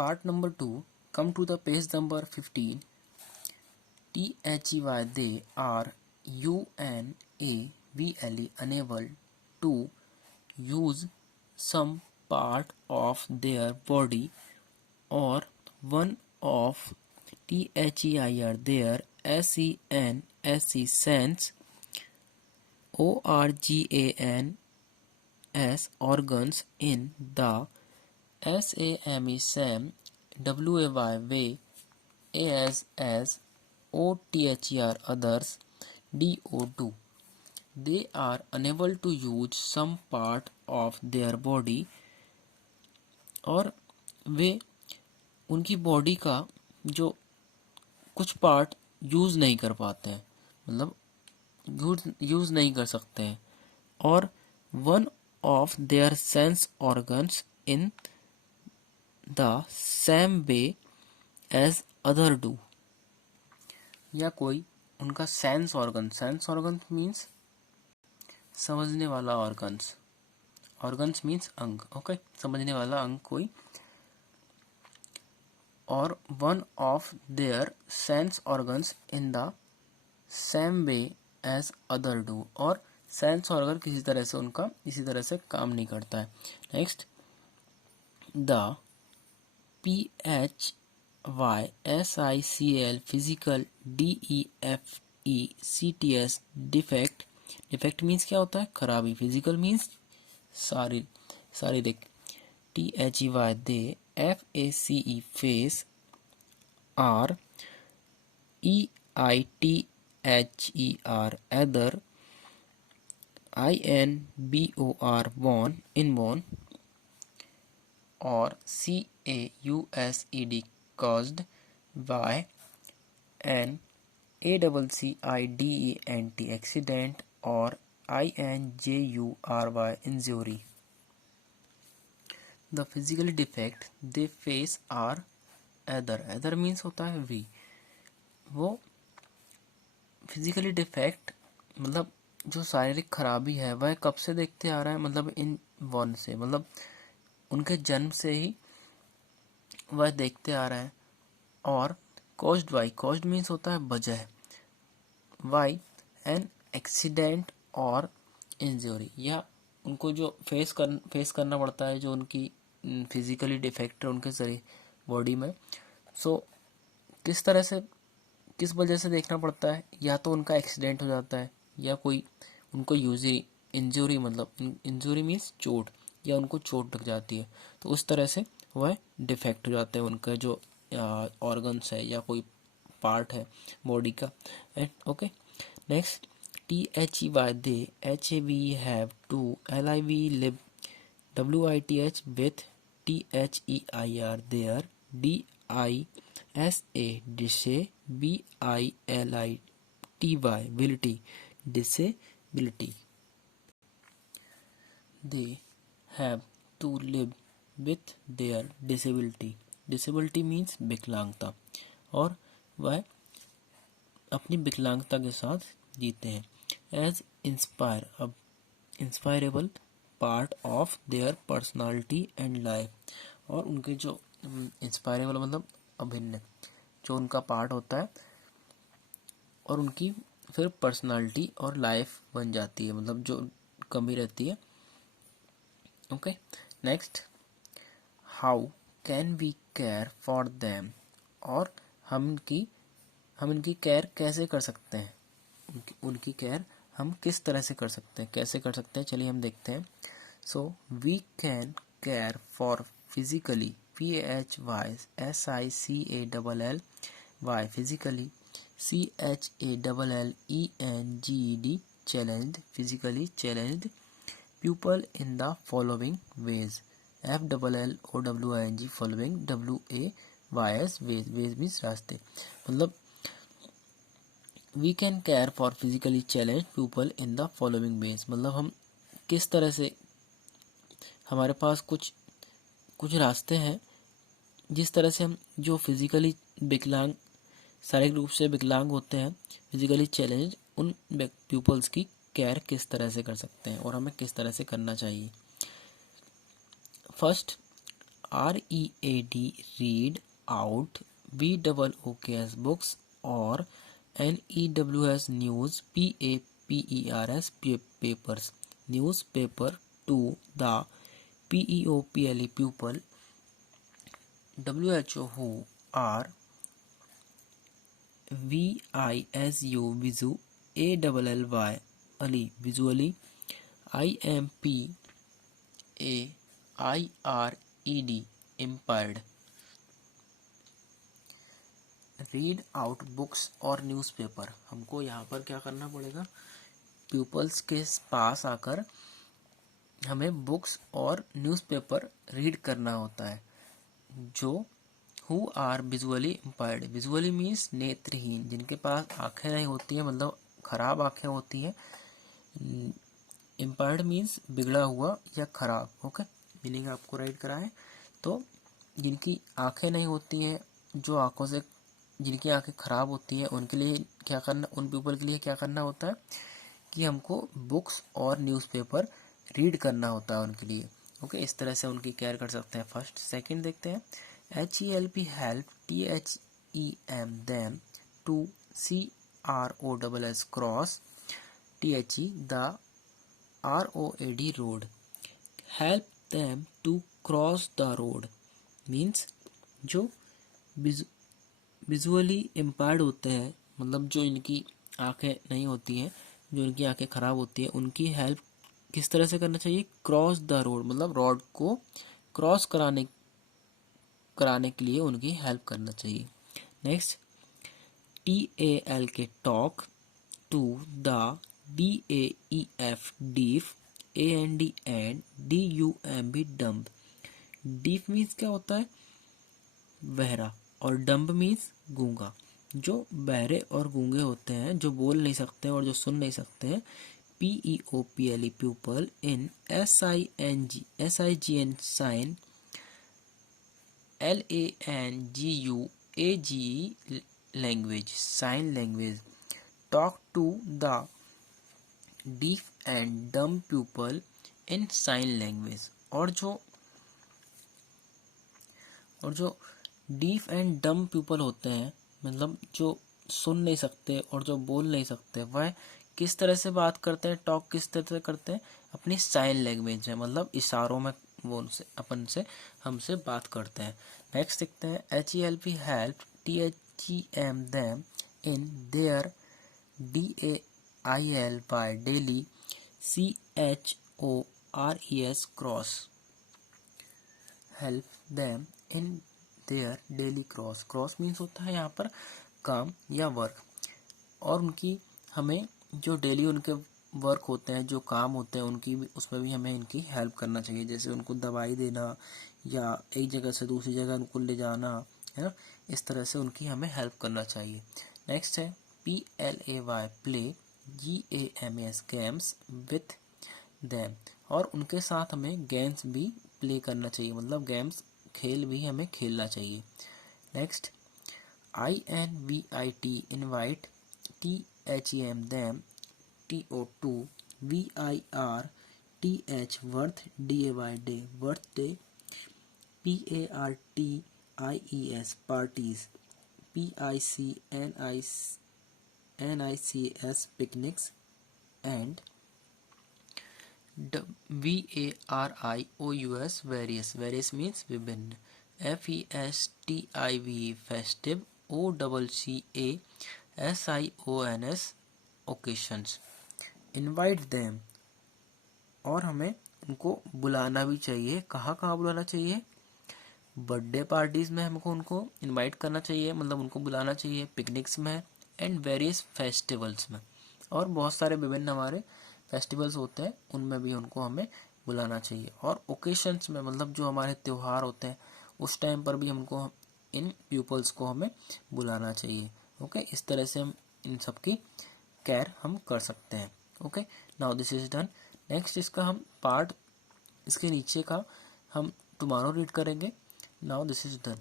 part number 2, come to the page number 15. THEY, they are UNAVLE unable to use some part of their body or one of THEIR their sense organs in the SAM WAY way as OTHER others DO2. They are unable to use some part of their body और वे उनकी body का जो कुछ part use नहीं कर पाते हैं, मतलब यूज़ नहीं कर सकते हैं, और one of their sense organs in the same way as other do, या कोई उनका सेंस ऑर्गन मीन्स समझने वाला ऑर्गन्स मीन्स अंग, ओके, समझने वाला अंग कोई, और one of their sense organs in the same way as other do, और सेंस ऑर्गन किसी तरह से उनका इसी तरह से काम नहीं करता है. Next, the PHYSICL physical DEFECTS defect means क्या होता है? खराबी. फिजिकल मीन्स शारीरिक. THEY they FACE face, R EITHER other, INBOR inborn, और CAUSED caused, YNACCIDENT accident, और INJURY injury. The physical defect they face are other means होता है we. वो फिजिकली डिफेक्ट मतलब जो शारीरिक खराबी है वह कब से देखते आ रहा है? मतलब इन वन से, मतलब उनके जन्म से ही वह देखते आ रहा है. और कॉज्ड मीन्स होता है वजह, वाई एन एक्सीडेंट और इंजरी, या उनको जो फेस करना पड़ता है, जो उनकी फिजिकली डिफेक्ट है उनके शरीर बॉडी में. सो किस तरह से, किस वजह से देखना पड़ता है? या तो उनका एक्सीडेंट हो जाता है, या कोई उनको इंजरी मतलब इंजरी मीन्स चोट, या उनको चोट लग जाती है, तो उस तरह से वह डिफेक्ट हो जाते हैं उनका जो ऑर्गन्स है या कोई पार्ट है बॉडी का. Okay, next, THEY they HAV have to LIV live WITH with THEIR there DISA डिसे BILITY विलिटी disability. They have to live with their disability means विकलांगता, और वह अपनी विकलांगता के साथ जीते हैं. As inspirable part of their personality and life, और उनके जो इंस्पायरेबल मतलब अभिन्न, जो उनका पार्ट होता है और उनकी फिर पर्सनालिटी और लाइफ बन जाती है, मतलब जो कमी रहती है. Okay, next, how can we care for them, और हम इनकी केयर कैसे कर सकते हैं? उनकी केयर हम किस तरह से कर सकते हैं, कैसे कर सकते हैं? चलिए हम देखते हैं. So we can care for physically PHYSICALLY physically CHALLENGED challenged, physically challenged pupil in the following ways. FLLOWING following WAYS ways means रास्ते. मतलब we can care for physically challenged pupil in the following ways, मतलब हम किस तरह से, हमारे पास कुछ रास्ते हैं जिस तरह से हम जो फिजिकली विकलांग, शारीरिक रूप से विकलांग होते हैं, फिजिकली चैलेंज, उन पीपल्स की केयर किस तरह से कर सकते हैं और हमें किस तरह से करना चाहिए. First, READ read out, BOOKS books और NEWS news, PAPERS papers, newspaper to the PEOPLE pupil, WHO who are VISU visu, ALLY ali visually, IMPAIRED impaired. Read out books और न्यूज़पेपर, हमको यहाँ पर क्या करना पड़ेगा, प्यूपल्स के पास आकर हमें बुक्स और न्यूज़पेपर रीड करना होता है, जो who are visually impaired, visually means नेत्रहीन, जिनके पास आंखें नहीं होती हैं, मतलब खराब आंखें होती हैं, इम्पायर्ड मीन्स बिगड़ा हुआ या खराब। ओके, मीनिंग आपको राइट करा है। तो जिनकी आंखें नहीं होती हैं, जो आंखों से जिनकी आंखें खराब होती हैं, उनके लिए क्या करना, उन पीपल के लिए क्या करना होता है कि हमको बुक्स और न्यूज़पेपर रीड करना होता है उनके लिए। ओके, इस तरह से उनकी केयर कर सकते हैं। फर्स्ट, सेकंड देखते हैं। HELP help, THEM them, to CROSS cross, THE the ROAD road, help them to cross the road means जो विजुअली इम्पायर्ड होते हैं, मतलब जो इनकी आंखें नहीं होती हैं, जो इनकी आंखें खराब होती हैं, उनकी हेल्प किस तरह से करना चाहिए, क्रॉस द रोड, मतलब रोड को क्रॉस कराने के लिए उनकी हेल्प करना चाहिए। नेक्स्ट, TAL के talk, to the DAEF deaf, AND and, DUMB dumb. Deaf means क्या होता है, बहरा, और डम्ब मीन्स गूंगा। जो बहरे और गूंगे होते हैं, जो बोल नहीं सकते और जो सुन नहीं सकते हैं, PEOPLE pupil in SIGN sign, LANGUAGE language, sign language, talk to the deaf and dumb pupil in sign language। और जो डीफ एंड डम पीपल होते हैं, मतलब जो सुन नहीं सकते और जो बोल नहीं सकते, वह किस तरह से बात करते हैं, टॉक किस तरह से करते हैं, अपनी साइन लैंग्वेज है, मतलब इशारों में वो उनसे हमसे बात करते हैं। नेक्स्ट देखते हैं। HELP help, THEM them in their, DAIL by daily, CHORES chores, help them in their daily chores. Chores means होता है यहाँ पर काम या वर्क, और उनकी हमें जो डेली उनके वर्क होते हैं, जो काम होते हैं उनकी, उसमें भी हमें इनकी हेल्प करना चाहिए, जैसे उनको दवाई देना या एक जगह से दूसरी जगह उनको ले जाना, है ना, इस तरह से उनकी हमें हेल्प करना चाहिए। नेक्स्ट है PLAY play, GAMS games with them, और उनके साथ हमें गेम्स भी प्ले करना चाहिए, मतलब गेम्स खेल भी हमें खेलना चाहिए। Next, INVIT invite, THEM them, TO2 VIRTH worth, DAY day birthday, PARTIES parties, PICNICS picnics, and VARIOUS various, various means विभिन्न, FESTIV festive, OCCASIONS occasions। Invite them, और हमें उनको बुलाना भी चाहिए। कहाँ कहाँ बुलाना चाहिए, बर्थडे पार्टीज में हमको उनको इनवाइट करना चाहिए, मतलब उनको बुलाना चाहिए, पिकनिक्स में, एंड वेरियस फेस्टिवल्स में, और बहुत सारे विभिन्न हमारे फेस्टिवल्स होते हैं उनमें भी उनको हमें बुलाना चाहिए। और ओकेशंस में, मतलब जो हमारे त्यौहार होते हैं उस टाइम पर भी हमको इन पीपल्स को हमें बुलाना चाहिए। ओके, इस तरह से हम इन सब की केयर हम कर सकते हैं। Okay, now this is done. Next इसका हम पार्ट, इसके नीचे का हम टुमारो रीड करेंगे। Now this is done.